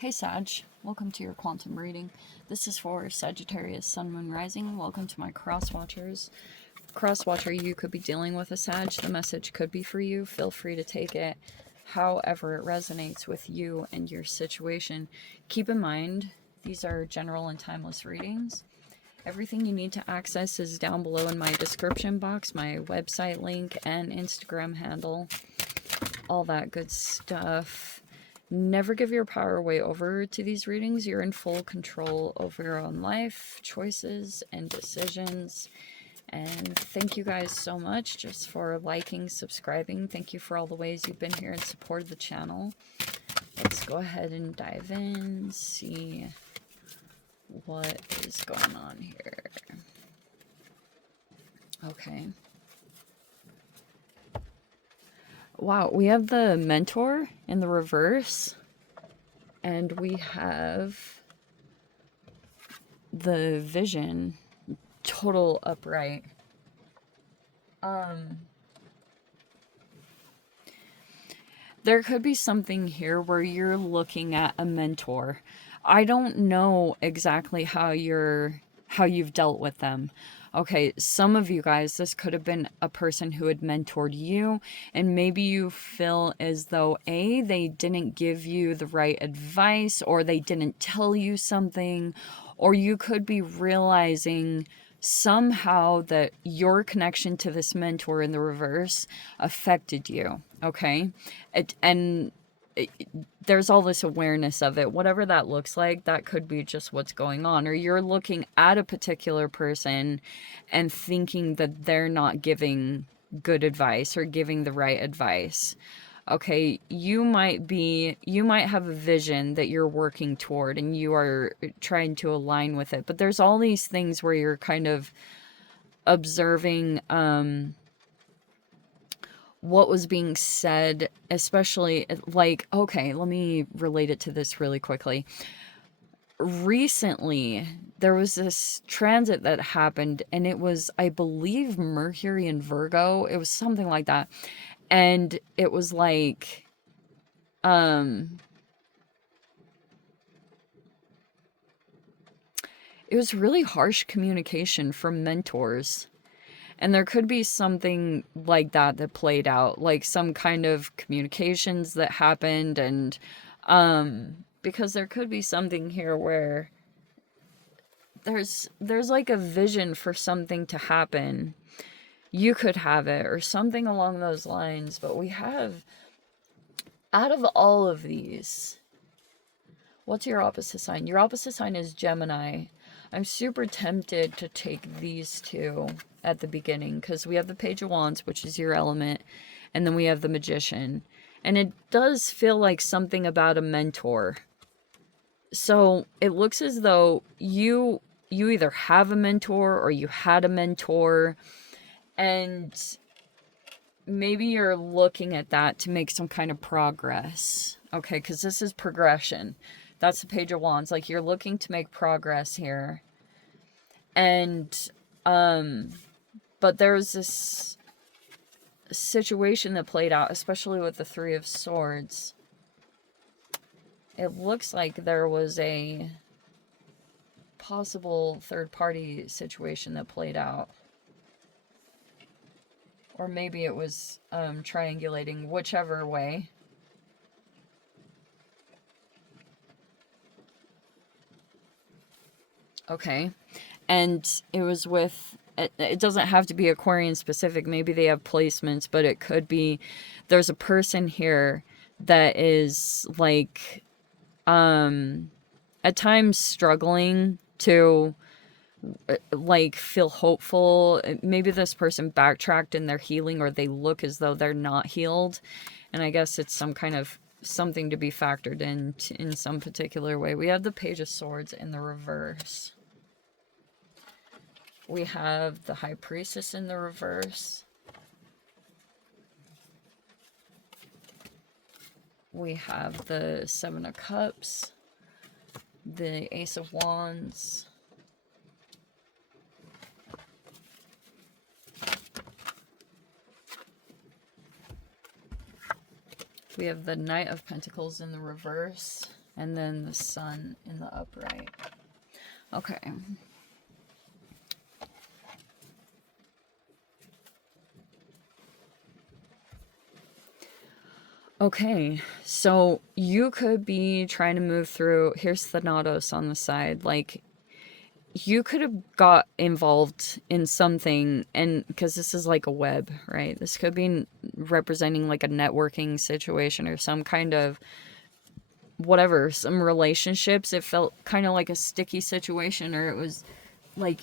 Hey Sag, welcome to your quantum reading. This is for Sagittarius, Sun, Moon, Rising. Welcome to my cross-watchers. Cross-watcher, you could be dealing with a Sag. The message could be for you. Feel free to take it however it resonates with you and your situation. Keep in mind, these are general and timeless readings. Everything you need to access is down below in my description box, my website link and Instagram handle. All that good stuff. Never give your power away over to these readings. You're in full control over your own life, choices, and decisions. And thank you guys so much just for liking, subscribing. Thank you for all the ways you've been here and supported the channel. Let's go ahead and dive in, see what is going on here. Okay. Wow, we have the mentor in the reverse, and we have the vision total upright. There could be something here where you're looking at a mentor. I don't know exactly how you've dealt with them. Okay, some of you guys, this could have been a person who had mentored you, and maybe you feel as though A, they didn't give you the right advice, or they didn't tell you something, or you could be realizing somehow that your connection to this mentor in the reverse affected you, okay? There's all this awareness of it. Whatever that looks like, that could be just what's going on. Or you're looking at a particular person and thinking that they're not giving good advice or giving the right advice. Okay, you might have a vision that you're working toward and you are trying to align with it. But there's all these things where you're kind of observing what was being said, especially like, okay, let me relate it to this really quickly. Recently, there was this transit that happened, and it was, I believe, Mercury and Virgo. It was something like that. And it was like, it was really harsh communication from mentors. And there could be something like that played out, like some kind of communications that happened. And because there could be something here where there's like a vision for something to happen. You could have it or something along those lines. But we have, out of all of these, what's your opposite sign? Your opposite sign is Gemini. I'm super tempted to take these two at the beginning because we have the Page of Wands, which is your element, and then we have the Magician. And it does feel like something about a mentor. So it looks as though you either have a mentor or you had a mentor, and maybe you're looking at that to make some kind of progress. Okay, because this is progression. That's the Page of Wands. Like, you're looking to make progress here. And, but there was this situation that played out, especially with the Three of Swords. It looks like there was a possible third-party situation that played out. Or maybe it was triangulating, whichever way. Okay. And it was with, it doesn't have to be Aquarian specific. Maybe they have placements, but it could be, there's a person here that is like, at times struggling to like feel hopeful. Maybe this person backtracked in their healing, or they look as though they're not healed. And I guess it's some kind of something to be factored in some particular way. We have the Page of Swords in the reverse. We have the High Priestess in the reverse. We have the Seven of Cups, the Ace of Wands, we have the Knight of Pentacles in the reverse, and then the sun in the upright. Okay. Okay, so you could be trying to move through. Here's Thanatos on the side. Like, you could have got involved in something, and because this is like a web, right? This could be representing like a networking situation or some kind of whatever, some relationships. It felt kind of like a sticky situation, or it was like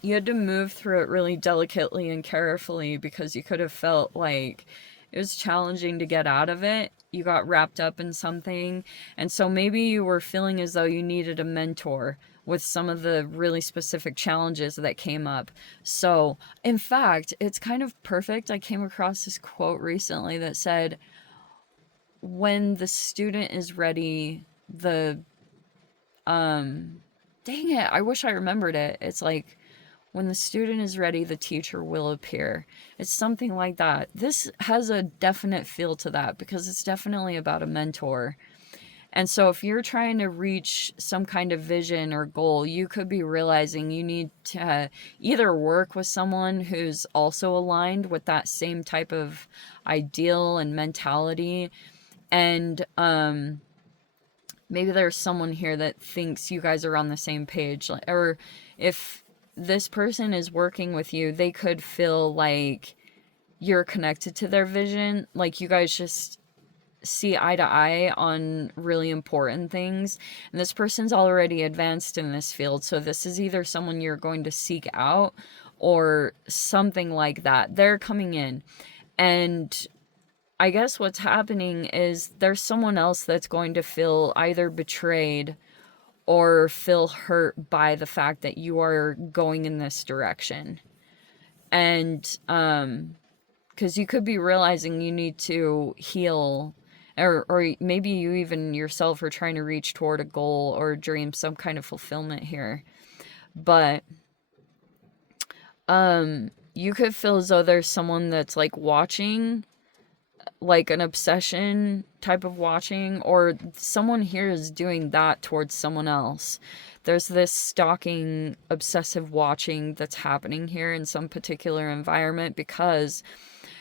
you had to move through it really delicately and carefully because you could have felt like it was challenging to get out of it. You got wrapped up in something, and so maybe you were feeling as though you needed a mentor with some of the really specific challenges that came up. So, in fact, it's kind of perfect. I came across this quote recently that said, when the student is ready, dang it, I wish I remembered it. It's like, when the student is ready, the teacher will appear. It's something like that. This has a definite feel to that because it's definitely about a mentor. And so if you're trying to reach some kind of vision or goal, you could be realizing you need to either work with someone who's also aligned with that same type of ideal and mentality. And maybe there's someone here that thinks you guys are on the same page. Or if this person is working with you, they could feel like you're connected to their vision. Like you guys just see eye to eye on really important things. And this person's already advanced in this field. So this is either someone you're going to seek out or something like that. They're coming in. And I guess what's happening is there's someone else that's going to feel either betrayed or feel hurt by the fact that you are going in this direction. And because you could be realizing you need to heal, or maybe you even yourself are trying to reach toward a goal or a dream, some kind of fulfillment here. But you could feel as though there's someone that's like watching, like an obsession type of watching, or someone here is doing that towards someone else. There's this stalking, obsessive watching that's happening here in some particular environment because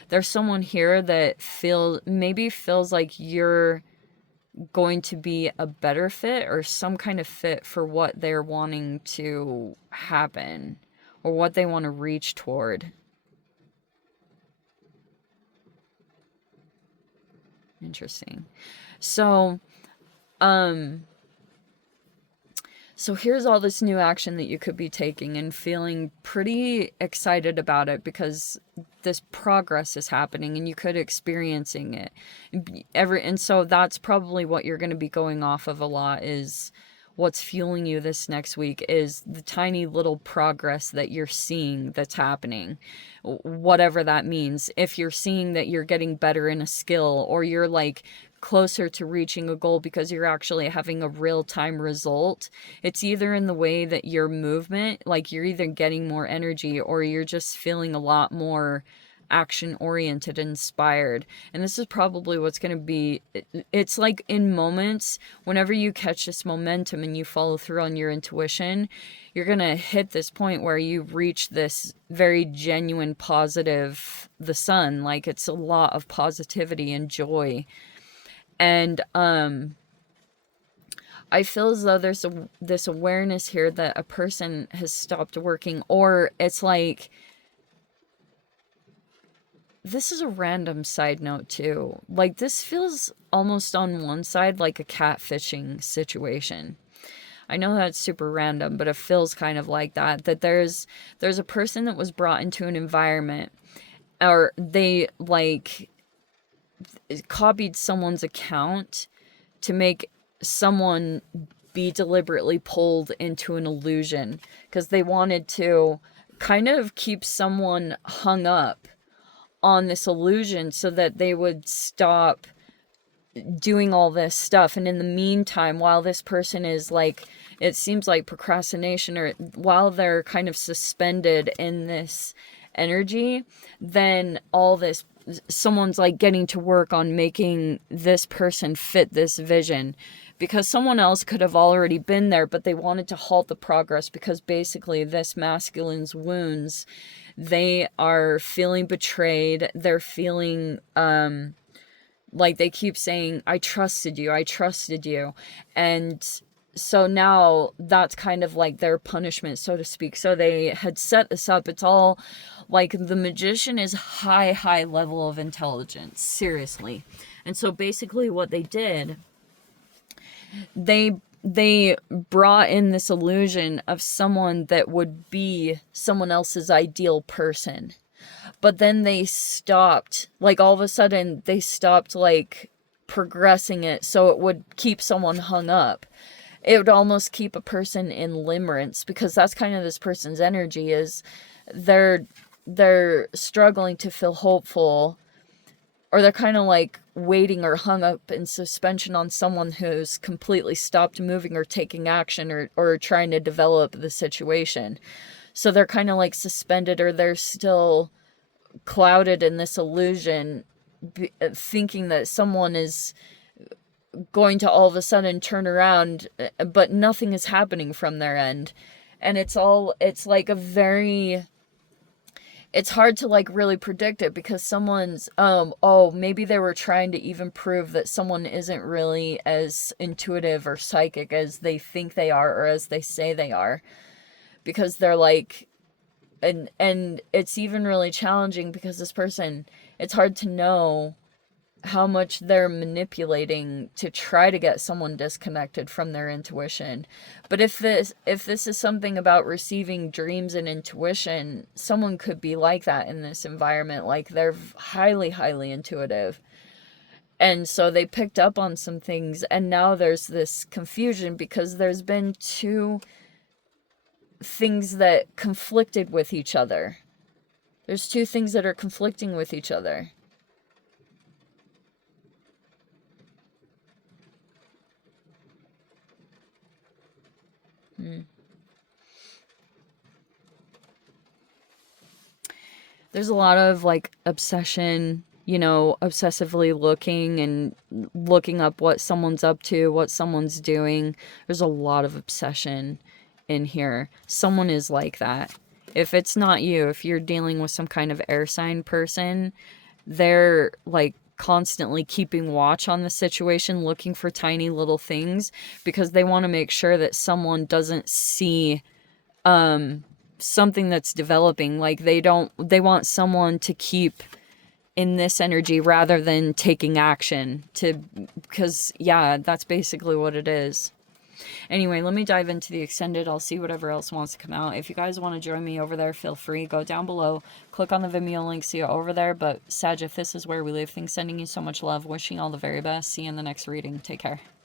there's someone here that maybe feels like you're going to be a better fit or some kind of fit for what they're wanting to happen or what they want to reach toward. Interesting. So here's all this new action that you could be taking and feeling pretty excited about it because this progress is happening and you could experiencing it. And so that's probably what you're going to be going off of a lot is what's fueling you this next week is the tiny little progress that you're seeing that's happening, whatever that means. If you're seeing that you're getting better in a skill or you're like closer to reaching a goal because you're actually having a real-time result, it's either in the way that your movement, like you're either getting more energy or you're just feeling a lot more action-oriented, inspired. And this is probably what's going to be, it's like in moments, whenever you catch this momentum and you follow through on your intuition, you're going to hit this point where you reach this very genuine positive, the sun, like it's a lot of positivity and joy. And I feel as though there's this awareness here that a person has stopped working, or it's like, this is a random side note too. Like this feels almost on one side like a catfishing situation. I know that's super random, but it feels kind of like that. That there's a person that was brought into an environment, or they like copied someone's account to make someone be deliberately pulled into an illusion because they wanted to kind of keep someone hung up on this illusion so that they would stop doing all this stuff. And in the meantime, while this person is like, it seems like procrastination, or while they're kind of suspended in this energy, then all this, someone's like getting to work on making this person fit this vision. because someone else could have already been there, but they wanted to halt the progress because basically this masculine's wounds, they are feeling betrayed. They're feeling, like they keep saying, I trusted you, I trusted you. And so now that's kind of like their punishment, so to speak. So they had set this up. It's all like the magician is high level of intelligence, seriously. And so basically what they did, they brought in this illusion of someone that would be someone else's ideal person. But then they stopped, like all of a sudden they stopped like progressing it so it would keep someone hung up. It would almost keep a person in limerence, because that's kind of this person's energy, is they're struggling to feel hopeful, or they're kind of like waiting or hung up in suspension on someone who's completely stopped moving or taking action, or trying to develop the situation. So they're kind of like suspended, or they're still clouded in this illusion, thinking that someone is going to all of a sudden turn around, but nothing is happening from their end. And it's like a very, it's hard to like really predict it, because someone's, maybe they were trying to even prove that someone isn't really as intuitive or psychic as they think they are, or as they say they are, because they're like, and it's even really challenging because this person, it's hard to know how much they're manipulating to try to get someone disconnected from their intuition. But if this is something about receiving dreams and intuition, someone could be like that in this environment. Like they're highly intuitive. And so they picked up on some things, and now there's this confusion because there's been two things that conflicted with each other. There's two things that are conflicting with each other. There's a lot of like obsession, obsessively looking and looking up what someone's up to, what someone's doing. There's a lot of obsession in here. Someone is like that. If it's not you, if you're dealing with some kind of air sign person, they're like constantly keeping watch on the situation, looking for tiny little things, because they want to make sure that someone doesn't see something that's developing. Like they want someone to keep in this energy rather than taking action, because yeah, that's basically what it is. Anyway, let me dive into the extended. I'll see whatever else wants to come out. If you guys want to join me over there, feel free. Go down below, click on the Vimeo link, see you over there. But Sag, if this is where we leave things, sending you so much love, wishing you all the very best. See you in the next reading. Take care.